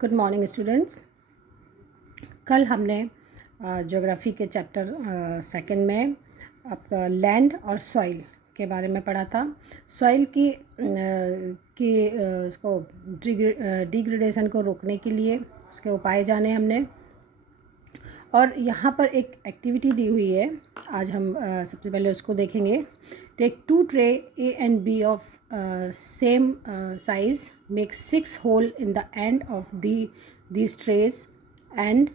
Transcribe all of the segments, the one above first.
Good morning students. कल हमने geography के चैप्टर सेकंड में आपका लैंड और सॉइल के बारे में पढ़ा था। सॉइल की उसको डिग्रेडेशन को रोकने के लिए उसके उपाय जाने हमने, और यहाँ पर एक एक्टिविटी दी हुई है। आज हम सबसे पहले उसको देखेंगे। Take 2 tray A and B of same size, make 6 hole in the end of these trays and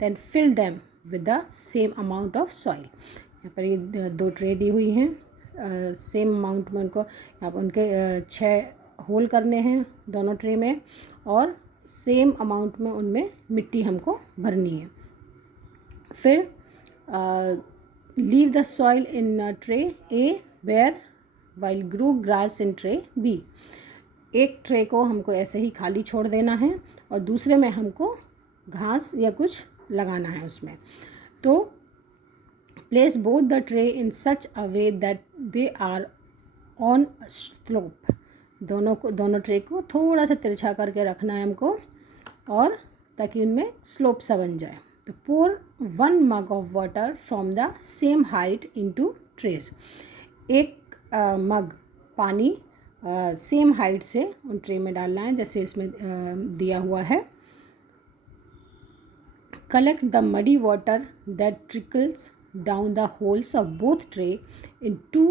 then fill them with the same amount of soil। यहाँ पर ये 2 ट्रे दी हुई हैं, सेम अमाउंट में उनको यहाँ पर उनके 6 होल करने हैं दोनों ट्रे में, और सेम अमाउंट में उनमें मिट्टी हमको भरनी है। फिर leave the soil in tray A where while grow grass in tray B। एक ट्रे को हमको ऐसे ही खाली छोड़ देना है और दूसरे में हमको घास या कुछ लगाना है उसमें। तो place both the tray in such a way that they are on slope. दोनों ट्रे को थोड़ा सा तिरछा करके रखना है हमको, और ताकि उनमें स्लोप सा बन जाए। तो पोर 1 mug of water from the same height into trays। एक मग पानी सेम हाइट से उन ट्रे में डालना है जैसे इसमें दिया हुआ है। Collect the muddy water that trickles down the holes of both tray in 2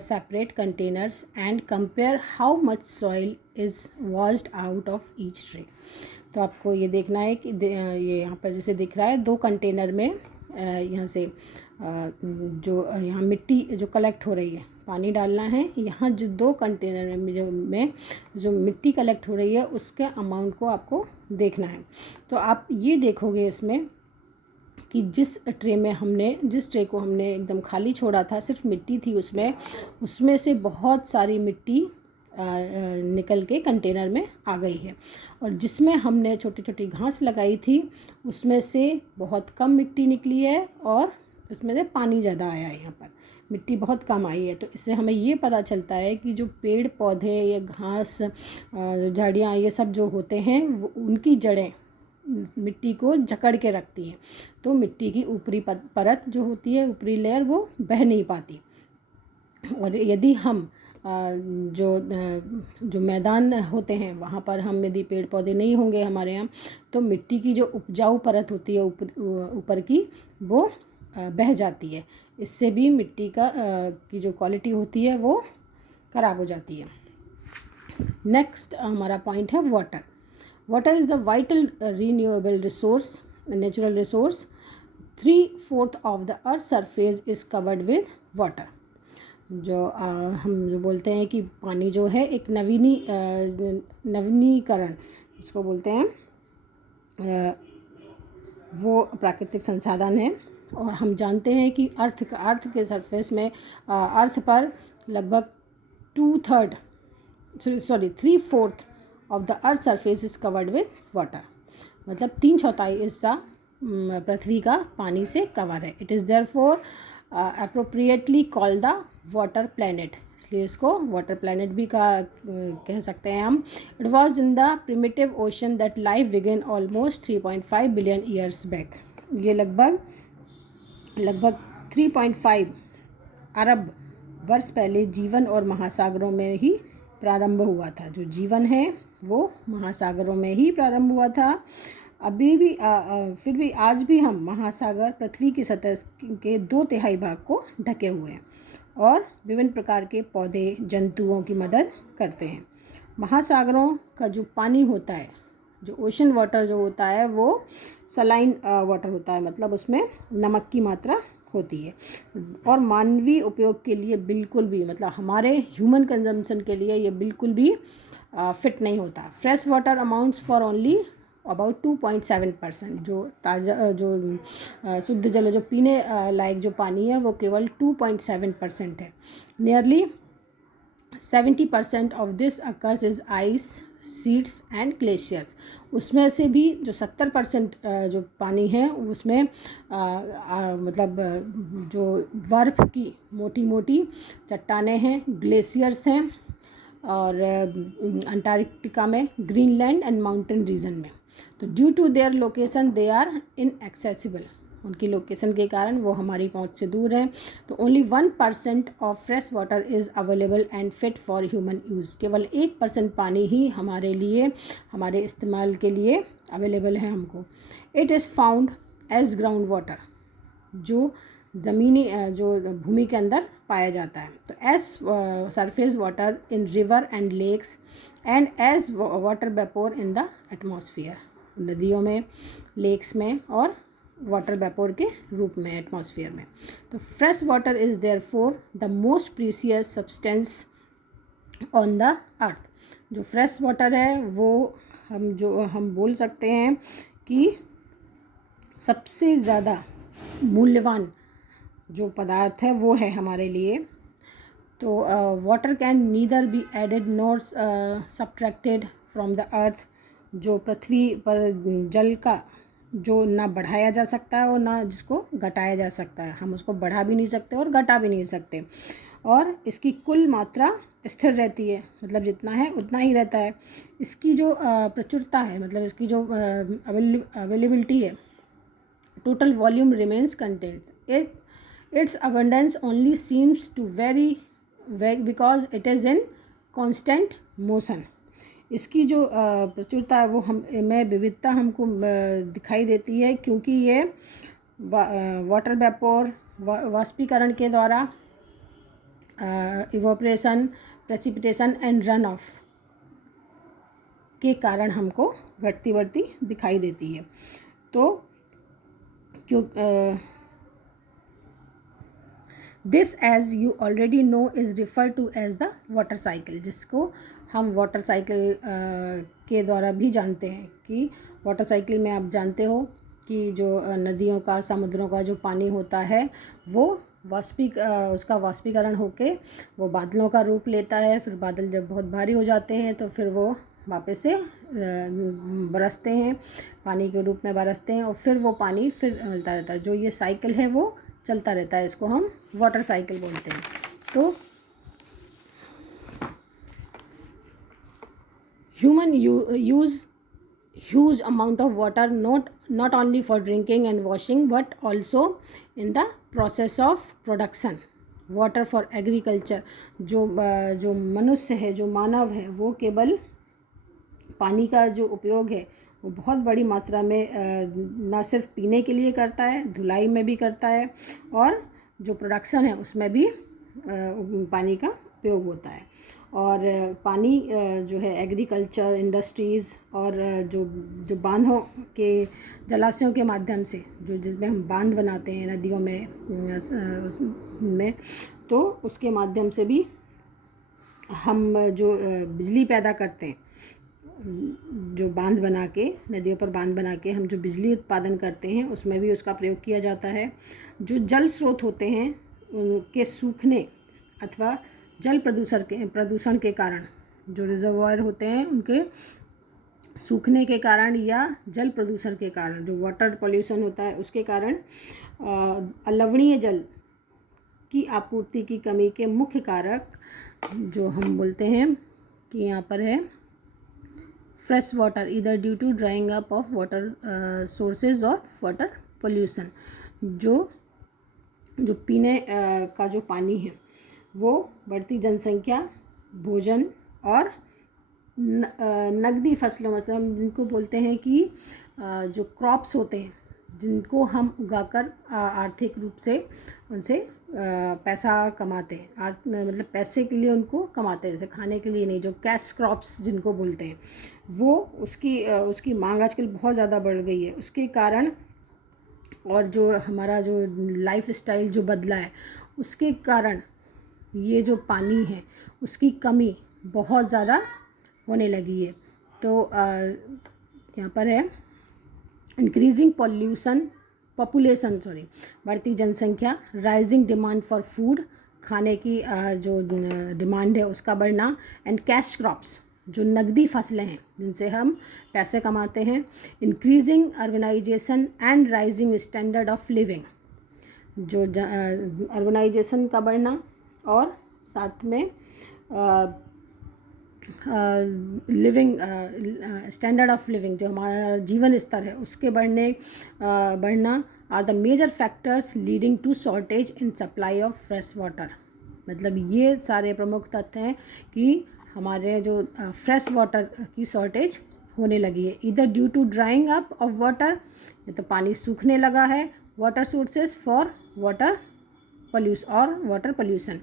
separate containers and compare how much soil is washed out of each tray। तो आपको ये देखना है कि ये यहाँ पर जैसे दिख रहा है 2 कंटेनर में यहाँ से जो यहाँ मिट्टी जो कलेक्ट हो रही है पानी डालना है। यहाँ जो 2 कंटेनर में जो मिट्टी कलेक्ट हो रही है उसके अमाउंट को आपको देखना है। तो आप ये देखोगे इसमें कि जिस ट्रे को हमने एकदम खाली छोड़ा था, सिर्फ मिट्टी थी उसमें से बहुत सारी मिट्टी निकल के कंटेनर में आ गई है, और जिसमें हमने छोटी छोटी घास लगाई थी उसमें से बहुत कम मिट्टी निकली है, और उसमें से पानी ज़्यादा आया है। यहाँ पर मिट्टी बहुत कम आई है। तो इससे हमें ये पता चलता है कि जो पेड़ पौधे या घास झाड़ियाँ ये सब जो होते हैं वो उनकी जड़ें मिट्टी को जकड़ के रखती हैं। तो मिट्टी की ऊपरी परत जो होती है, ऊपरी लेयर, वो बह नहीं पाती। और यदि हम जो मैदान होते हैं वहाँ पर हम यदि पेड़ पौधे नहीं होंगे हमारे यहाँ, तो मिट्टी की जो उपजाऊ परत होती है ऊपर की, वो बह जाती है। इससे भी मिट्टी की जो क्वालिटी होती है वो ख़राब हो जाती है। नेक्स्ट हमारा पॉइंट है water. Water is the vital renewable resource, natural resource। 3/4 of the earth's surface is covered with water। हम जो बोलते हैं कि पानी जो है एक नवीनीकरण इसको बोलते हैं, वो प्राकृतिक संसाधन है। और हम जानते हैं कि अर्थ के सरफेस में अर्थ पर लगभग 3/4 of the earth surface is covered with water. मतलब 3/4 हिस्सा पृथ्वी का पानी से कवर है। It is therefore appropriately called the water planet, इसलिए इसको वाटर प्लैनेट भी कह सकते हैं हम। It was in the primitive ocean that life began almost 3.5 billion years back. ये लगभग 3.5 अरब वर्ष पहले जीवन और महासागरों में ही प्रारंभ हुआ था। जो जीवन है वो महासागरों में ही प्रारंभ हुआ था। फिर भी आज भी हम महासागर पृथ्वी की सतह के 2/3 भाग को ढके हुए हैं, और विभिन्न प्रकार के पौधे जंतुओं की मदद करते हैं। महासागरों का जो पानी होता है, जो ओशन वाटर जो होता है, वो सलाइन वाटर होता है, मतलब उसमें नमक की मात्रा होती है, और मानवीय उपयोग के लिए बिल्कुल भी, मतलब हमारे ह्यूमन कंजम्पशन के लिए ये बिल्कुल भी फिट नहीं होता। Fresh water amounts for only about 2.7%। जो ताज़ा शुद्ध जल जो पीने लायक जो पानी है वो केवल 2.7% है। Nearly 70% of this occurs is ice seeds and glaciers. उसमें से भी जो 70% जो पानी है उसमें मतलब जो बर्फ़ की मोटी मोटी चट्टानें हैं, ग्लेशियर्स हैं, और अंटार्कटिका में, ग्रीनलैंड एंड माउंटेन रीजन में। तो due to their location they are inaccessible, उनकी लोकेशन के कारण वो हमारी पहुंच से दूर हैं। तो only 1% of fresh water is available and fit for human use, केवल 1% पानी ही हमारे लिए, हमारे इस्तेमाल के लिए अवेलेबल है हमको। It is found as ground water, जो ज़मीनी जो भूमि के अंदर पाया जाता है। तो as surface water in river and lakes and as water vapour in the atmosphere, नदियों में, लेक्स में और वाटर वेपोर के रूप में एटमॉस्फेयर में। तो fresh water is therefore the most precious substance on the earth. जो फ्रेश वाटर है वो हम बोल सकते हैं कि सबसे ज़्यादा मूल्यवान जो पदार्थ है वो है हमारे लिए। तो water can neither be added nor subtracted from the earth, जो पृथ्वी पर जल का जो ना बढ़ाया जा सकता है और ना जिसको घटाया जा सकता है, हम उसको बढ़ा भी नहीं सकते और घटा भी नहीं सकते, और इसकी कुल मात्रा स्थिर रहती है, मतलब जितना है उतना ही रहता है। इसकी जो प्रचुरता है, मतलब इसकी जो अवेलेबिलिटी है, total volume remains contained. Its abundance only seems to vary because it is in constant motion. इसकी जो प्रचुरता है वो में विविधता हमको दिखाई देती है, क्योंकि ये वाटर वेपोर, वाष्पीकरण के द्वारा, evaporation, precipitation and run off के कारण हमको घटती बढ़ती दिखाई देती है। तो this as you already know is refer to as the water cycle, जिसको हम वाटर साइकिल के द्वारा भी जानते हैं कि वाटर साइकिल में आप जानते हो कि जो नदियों का, समुद्रों का जो पानी होता है वो उसका वाष्पीकरण होके वो बादलों का रूप लेता है। फिर बादल जब बहुत भारी हो जाते हैं तो फिर वो वापस से बरसते हैं, पानी के रूप में बरसते हैं, और फिर वो पानी फिर मिलता रहता है। जो ये साइकिल है वो चलता रहता है, इसको हम वाटर साइकिल बोलते हैं। तो human use huge amount of water not only for drinking and washing but also in the process of production water for agriculture। जो मनुष्य है, जो मानव है, वो केवल पानी का जो उपयोग है वो बहुत बड़ी मात्रा में ना सिर्फ पीने के लिए करता है, धुलाई में भी करता है, और जो प्रोडक्शन है उसमें भी पानी का उपयोग होता है। और पानी जो है एग्रीकल्चर, इंडस्ट्रीज़ और जो बांधों के, जलाशयों के माध्यम से, जो जिसमें हम बांध बनाते हैं नदियों में, तो उसके माध्यम से भी हम जो बिजली पैदा करते हैं, जो बांध बना के, नदियों पर बांध बना के हम जो बिजली उत्पादन करते हैं उसमें भी उसका प्रयोग किया जाता है। जो जल स्रोत होते हैं उनके सूखने अथवा जल प्रदूषण के कारण, जो रिजर्वायर होते हैं उनके सूखने के कारण या जल प्रदूषण के कारण, जो वाटर पॉल्यूशन होता है उसके कारण अलवणीय जल की आपूर्ति की कमी के मुख्य कारक जो हम बोलते हैं कि यहाँ पर है फ्रेश वाटर, इधर due to drying up of water sources और वाटर पोल्यूशन। जो पीने का जो पानी है वो बढ़ती जनसंख्या, भोजन और नकदी फसलों, मतलब हम जिनको बोलते हैं कि जो क्रॉप्स होते हैं जिनको हम उगाकर आर्थिक रूप से उनसे पैसा कमाते हैं, मतलब पैसे के लिए उनको कमाते हैं, जैसे खाने के लिए नहीं, जो कैश क्रॉप्स जिनको बोलते हैं, वो उसकी मांग आजकल बहुत ज़्यादा बढ़ गई है। उसके कारण और जो हमारा जो लाइफ स्टाइल जो बदला है उसके कारण ये जो पानी है उसकी कमी बहुत ज़्यादा होने लगी है। तो यहाँ पर है इंक्रीजिंग पॉपुलेशन, बढ़ती जनसंख्या, राइजिंग डिमांड फॉर फूड, खाने की जो डिमांड है उसका बढ़ना, एंड कैश क्रॉप्स, जो नकदी फसलें हैं जिनसे हम पैसे कमाते हैं, increasing urbanisation and rising standard of living, जो अर्बनाइजेशन का बढ़ना और साथ में लिविंग स्टैंडर्ड ऑफ लिविंग, जो हमारा जीवन स्तर है उसके बढ़ना are the major factors leading to shortage in supply of fresh water. मतलब ये सारे प्रमुख तथ्य हैं कि हमारे जो फ्रेश वाटर की शॉर्टेज होने लगी है। इधर due to drying up of water, ये तो पानी सूखने लगा है, water sources for water pollution,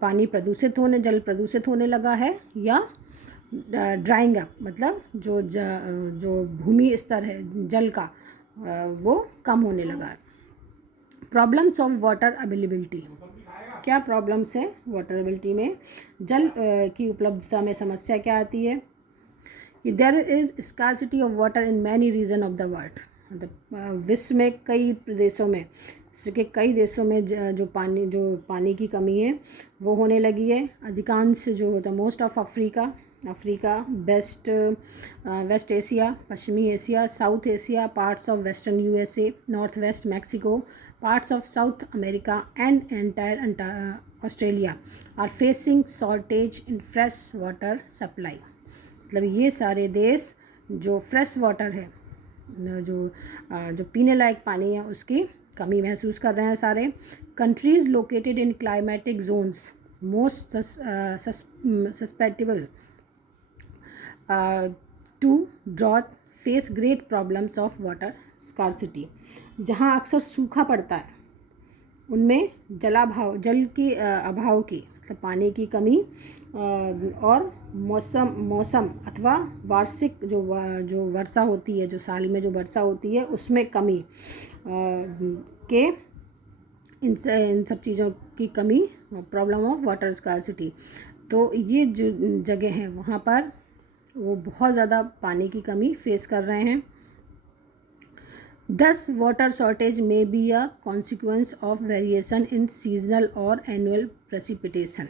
पानी प्रदूषित होने, जल प्रदूषित होने लगा है, या ड्राइंग अप मतलब जो भूमि स्तर है जल का वो कम होने लगा है। प्रॉब्लम्स ऑफ वाटर अवेलेबिलिटी, क्या प्रॉब्लम्स है वाटर अवेलेबिलिटी में, जल की उपलब्धता में समस्या क्या आती है कि there is scarcity of water in many region of the world. मतलब विश्व में कई प्रदेशों में, के कई देशों में जो पानी की कमी है वो होने लगी है। अधिकांश जो the most of Africa, west Asia, पश्चिमी Asia, south Asia, parts of western USA, north west Mexico, parts of south America and entire Australia are facing shortage in fresh water supply. मतलब ये सारे देश जो फ्रेश वाटर है, जो पीने लायक पानी है उसकी कमी महसूस कर रहे हैं सारे। Countries located in climatic zones most susceptible to drought face great problems of water scarcity. जहाँ अक्सर सूखा पड़ता है उनमें जल के अभाव की, मतलब पानी की कमी और मौसम अथवा वार्षिक जो वर्षा होती है, जो साल में जो वर्षा होती है उसमें कमी के इन सब चीज़ों की कमी, प्रॉब्लम ऑफ वाटर स्कार्सिटी। तो ये जो जगह हैं वहाँ पर वो बहुत ज़्यादा पानी की कमी फेस कर रहे हैं। Thus, water shortage may be a consequence of variation in seasonal or annual precipitation,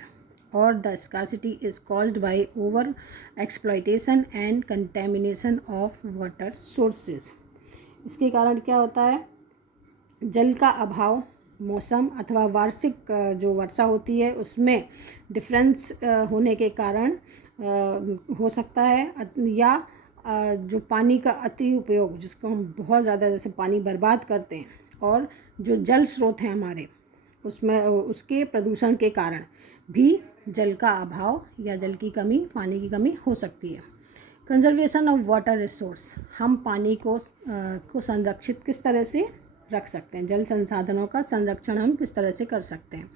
or the scarcity is caused by over exploitation and contamination of water sources. इसके कारण क्या होता है, जल का अभाव, मौसम अथवा वार्षिक जो वर्षा होती है उसमें डिफरेंस होने के कारण हो सकता है, या जो पानी का अति उपयोग, जिसको हम बहुत ज़्यादा जैसे पानी बर्बाद करते हैं, और जो जल स्रोत हैं हमारे उसमें उसके प्रदूषण के कारण भी जल का अभाव या जल की कमी, पानी की कमी हो सकती है। कंजर्वेशन ऑफ वाटर रिसोर्स, हम पानी को संरक्षित किस तरह से रख सकते हैं, जल संसाधनों का संरक्षण हम किस तरह से कर सकते हैं।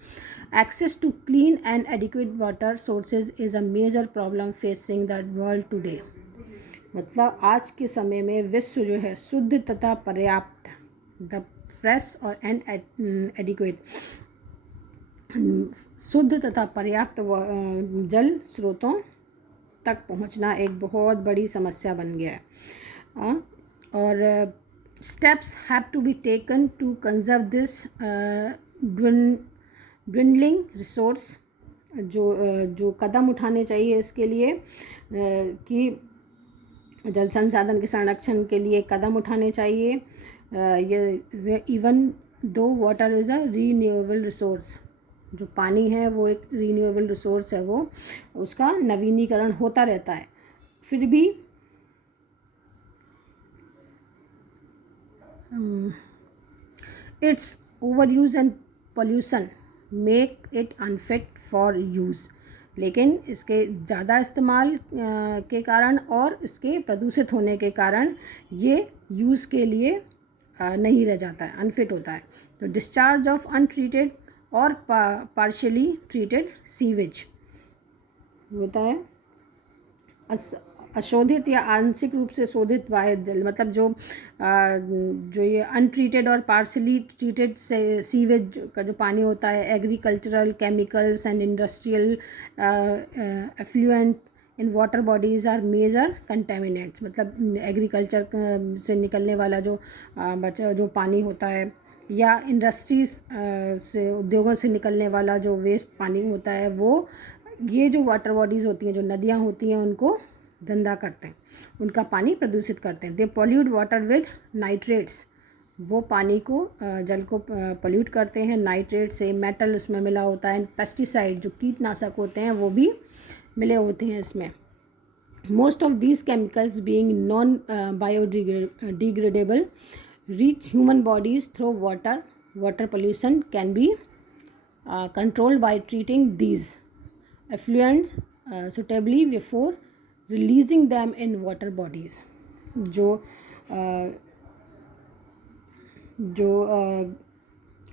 Access to clean and adequate water sources is a major problem facing the world today. मतलब आज के समय में विश्व जो है शुद्ध तथा पर्याप्त, द फ्रेश और एंड एडिक्वेट, शुद्ध तथा पर्याप्त जल स्रोतों तक पहुंचना एक बहुत बड़ी समस्या बन गया है। और steps have to be taken to conserve this dwindling resource. जो कदम उठाने चाहिए इसके लिए कि जल संसाधन के संरक्षण के लिए कदम उठाने चाहिए। ये even though water is a renewable resource, जो पानी है वो एक रीन्यूएबल रिसोर्स है, वो उसका नवीनीकरण होता रहता है, फिर भी it's over use and pollution make it unfit for use. लेकिन इसके ज़्यादा इस्तेमाल के कारण और इसके प्रदूषित होने के कारण ये यूज़ के लिए नहीं रह जाता है, अनफिट होता है। तो डिस्चार्ज ऑफ अनट्रीटेड और पार्शियली ट्रीटेड सीवेज होता है, अशोधित या आंशिक रूप से शोधित वायु जल, मतलब जो ये अनट्रीटेड और पार्शली ट्रीटेड सीवेज का जो पानी होता है, agricultural chemicals and industrial effluent in water bodies are major contaminants. मतलब एग्रीकल्चर से निकलने वाला जो पानी होता है, या इंडस्ट्रीज से, उद्योगों से निकलने वाला जो वेस्ट पानी होता है, वो ये जो वाटर बॉडीज़ होती हैं, जो नदियाँ होती हैं, उनको गंदा करते हैं, उनका पानी प्रदूषित करते हैं। दे पॉल्यूट वाटर विद नाइट्रेट्स, वो पानी को जल को पॉल्यूट करते हैं नाइट्रेट से, मेटल उसमें मिला होता है। पेस्टिसाइड जो कीटनाशक होते हैं वो भी मिले होते हैं इसमें। Most of these chemicals being non biodegradable reach human bodies through water. Water pollution can B controlled by treating these effluents suitably before releasing them in water bodies. जो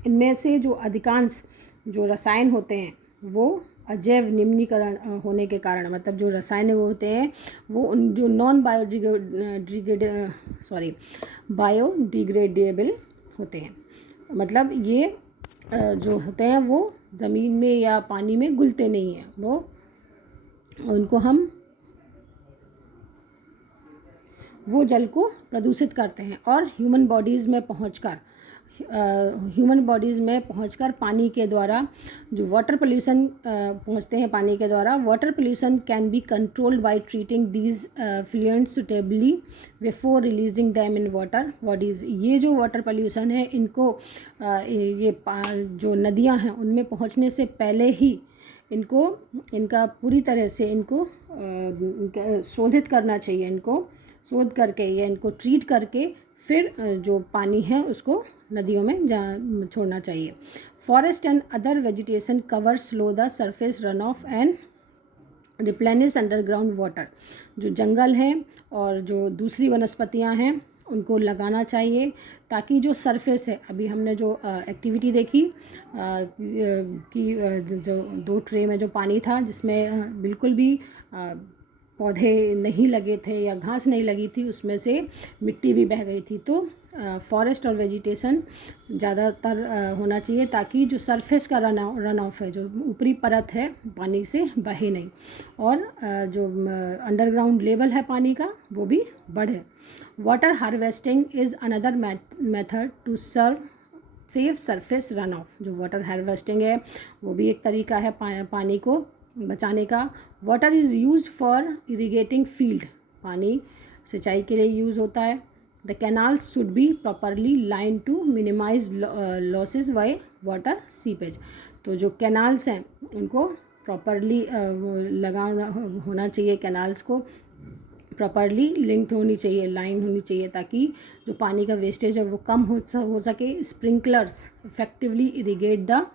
इनमें से जो अधिकांश जो रसायन होते हैं वो अजैव निम्नीकरण होने के कारण, मतलब जो रसायन होते हैं वो उन जो नॉन बायोडिग्रेडेबल होते हैं, मतलब ये जो होते हैं वो ज़मीन में या पानी में घुलते नहीं हैं, वो उनको हम वो जल को प्रदूषित करते हैं और ह्यूमन बॉडीज़ में पहुंचकर पानी के द्वारा जो वाटर पोल्यूशन पहुंचते हैं पानी के द्वारा. Water pollution can be controlled by treating these effluents suitably before releasing them in water bodies. ये जो वाटर पोल्यूशन है इनको जो नदियां हैं उनमें पहुंचने से पहले ही इनका पूरी तरह से इनको शोधित करना चाहिए. इनको शोध करके या इनको ट्रीट करके फिर जो पानी है उसको नदियों में छोड़ना चाहिए. Forest and other vegetation cover slow the surface run of and replenish underground water. जो जंगल हैं और जो दूसरी वनस्पतियां हैं उनको लगाना चाहिए ताकि जो सरफेस है, अभी हमने जो एक्टिविटी देखी कि जो 2 ट्रे में जो पानी था जिसमें बिल्कुल भी पौधे नहीं लगे थे या घास नहीं लगी थी, उसमें से मिट्टी भी बह गई थी. तो फॉरेस्ट और वेजिटेशन ज़्यादातर होना चाहिए ताकि जो सरफेस का रन ऑफ है, जो ऊपरी परत है, पानी से बहे नहीं और जो अंडरग्राउंड लेवल है पानी का वो भी बढ़े. Water harvesting is another method to save surface run off. जो वाटर हार्वेस्टिंग है वो भी एक तरीका है पानी को बचाने का. Water is use for irrigating field. पानी सिंचाई के लिए यूज़ होता है. The canals should be properly line to minimise losses by water seepage. तो जो कैनाल्स हैं उनको प्रॉपरली लगाना होना चाहिए, कैनाल्स को प्रॉपरली लिंक होनी चाहिए, लाइन होनी चाहिए ताकि जो पानी का वेस्टेज है वो कम हो सके. Sprinklers effectively irrigate the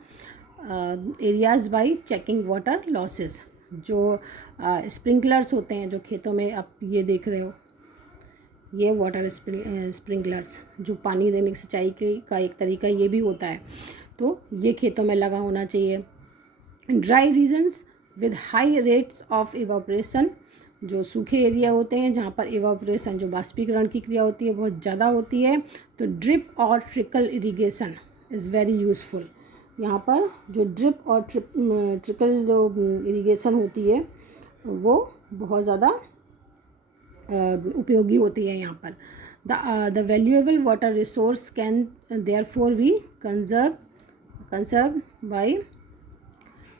areas bye checking water losses. जो स्प्रिंकलर्स होते हैं जो खेतों में आप ये देख रहे हो, ये वाटर स्प्रिंकलर्स जो पानी देने की सिंचाई का एक तरीका ये भी होता है, तो ये खेतों में लगा होना चाहिए. Dry regions with high rates of evaporation. जो सूखे एरिया होते हैं जहाँ पर इवापोरेशन जो बाष्पीकरण की क्रिया होती है बहुत ज़्यादा होती है, तो ड्रिप और trickle irrigation is very useful. यहाँ पर जो ड्रिप और ट्रिकल जो इरिगेशन होती है वो बहुत ज़्यादा उपयोगी होती है यहाँ पर. The valuable water resource can therefore B conserve bye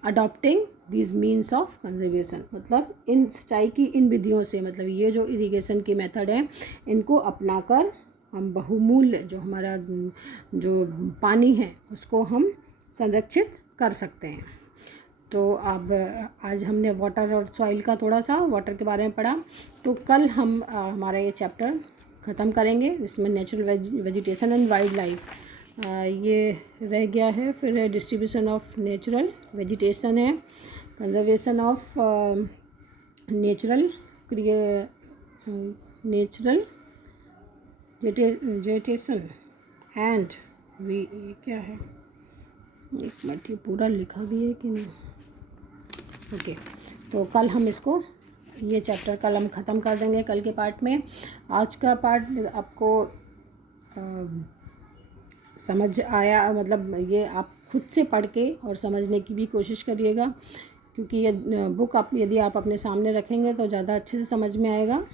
adopting this means of conservation. मतलब इन सिंचाई की इन विधियों से, मतलब ये जो इरिगेशन की मेथड है इनको अपनाकर हम बहुमूल्य जो हमारा जो पानी है उसको हम संरक्षित कर सकते हैं. तो अब आज हमने वाटर और सॉइल का थोड़ा सा वाटर के बारे में पढ़ा. तो कल हम हमारा ये चैप्टर ख़त्म करेंगे जिसमें natural vegetation and wild life ये रह गया है. फिर है डिस्ट्रीब्यूशन ऑफ नेचुरल वेजिटेशन है, conservation of natural vegetation and ये क्या है, एक मिनट, ये पूरा लिखा भी है कि नहीं. ओके, तो कल हम इसको ये चैप्टर कल हम ख़त्म कर देंगे कल के पार्ट में. आज का पार्ट आपको समझ आया, मतलब ये आप खुद से पढ़ के और समझने की भी कोशिश करिएगा क्योंकि ये बुक यदि आप अपने सामने रखेंगे तो ज़्यादा अच्छे से समझ में आएगा.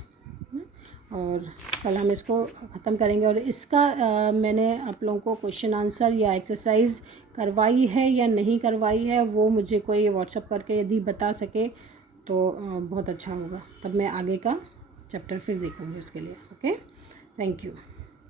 और कल हम इसको ख़त्म करेंगे. और इसका मैंने आप लोगों को क्वेश्चन आंसर या एक्सरसाइज करवाई है या नहीं करवाई है वो मुझे कोई व्हाट्सअप करके यदि बता सके तो बहुत अच्छा होगा. तब मैं आगे का चैप्टर फिर देखूँगी उसके लिए. Okay, thank you.